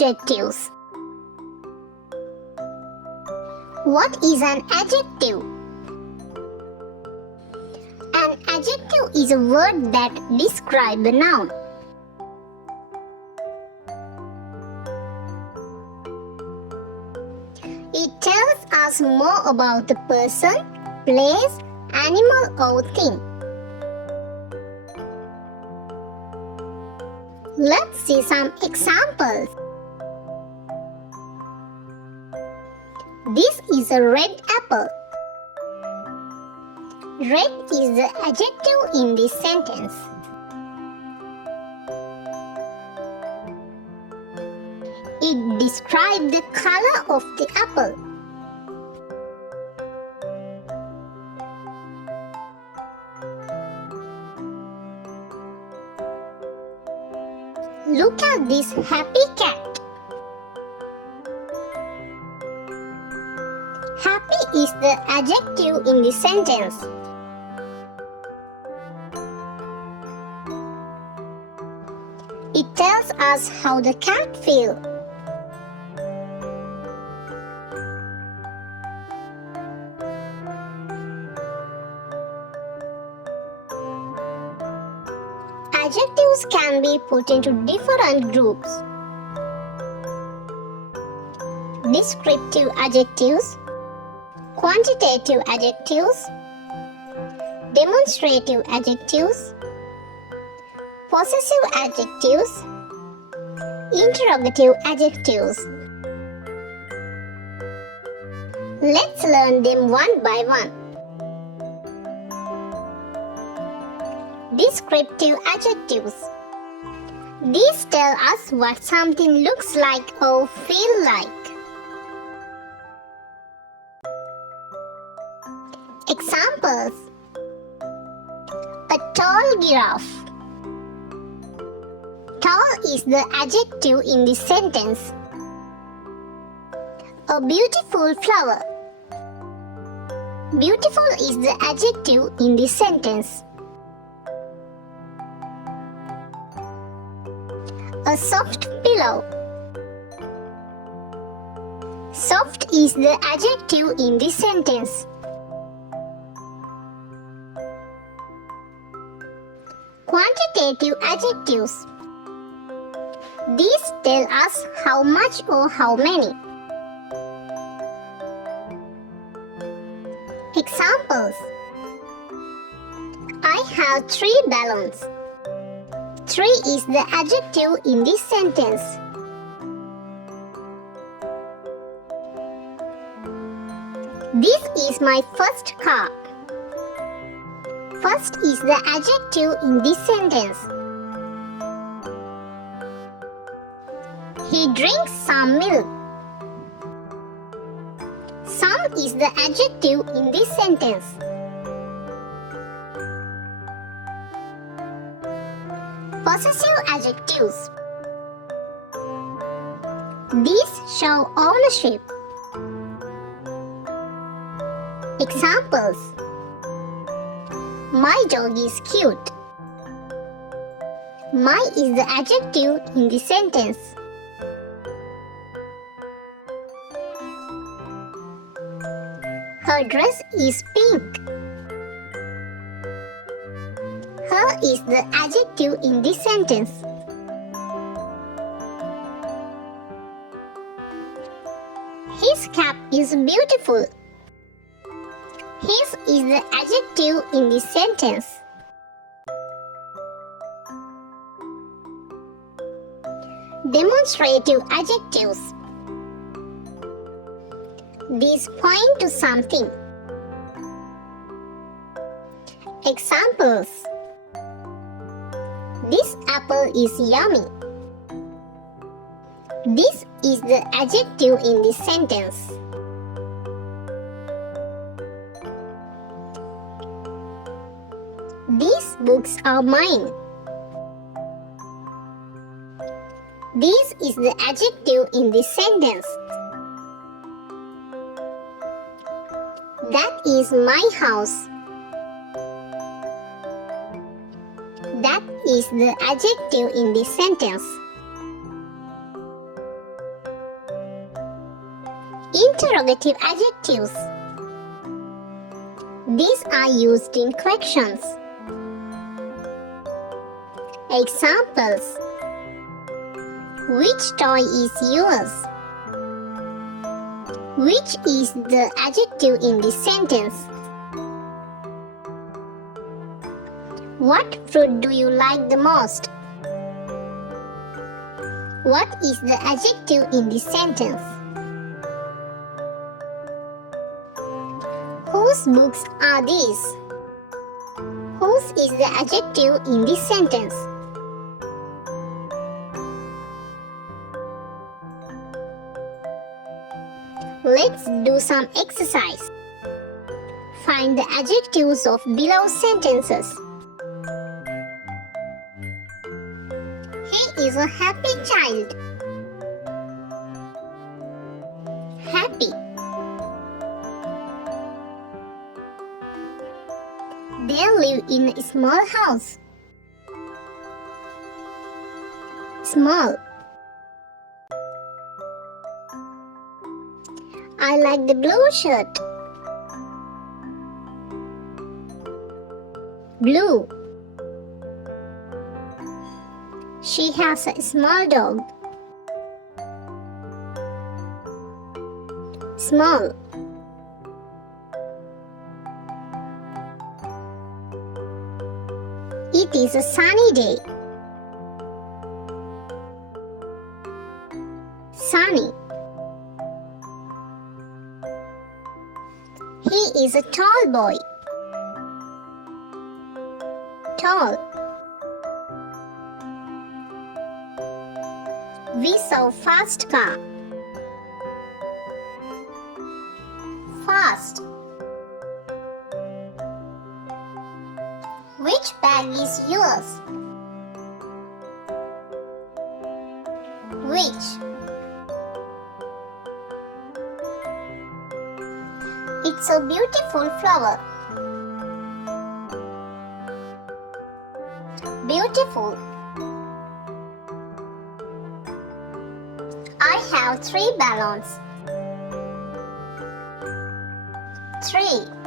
Adjectives. What is an adjective? An adjective is a word that describes a noun. It tells us more about the person, place, animal or thing. Let's see some examples. This is a red apple. Red is the adjective in this sentence. It describes the color of the apple. Look at this happy cat. Happy is the adjective in this sentence. It tells us how the cat feels. Adjectives can be put into different groups. Descriptive adjectives, quantitative adjectives, demonstrative adjectives, possessive adjectives, interrogative adjectives. Let's learn them one by one. Descriptive adjectives. These tell us what something looks like or feels like. Examples: a tall giraffe. Tall is the adjective in this sentence. A beautiful flower. Beautiful is the adjective in this sentence. A soft pillow. Soft is the adjective in this sentence. Quantitative adjectives. These tell us how much or how many. Examples: I have 3 balloons. 3 is the adjective in this sentence. This is my first car. First is the adjective in this sentence. He drinks some milk. Some is the adjective in this sentence. Possessive adjectives. These show ownership. Examples: my dog is cute. My is the adjective in this sentence. Her dress is pink. Her is the adjective in this sentence. His cap is beautiful. His is the adjective in this sentence. Demonstrative adjectives. These point to something. Examples: this apple is yummy. This is the adjective in this sentence. These books are mine. This is the adjective in this sentence. That is my house. That is the adjective in this sentence. Interrogative adjectives. These are used in questions. Examples: which toy is yours? Which is the adjective in this sentence? What fruit do you like the most? What is the adjective in this sentence? Whose books are these? Whose is the adjective in this sentence? Let's do some exercise. Find the adjectives of below sentences. He is a happy child. Happy. They live in a small house. Small. I like the blue shirt. Blue. She has a small dog. Small. It is a sunny day. Sunny. He is a tall boy. Tall. We saw fast car. Fast. Which bag is yours? Which? It's a beautiful flower. Beautiful. I have 3 balloons. 3.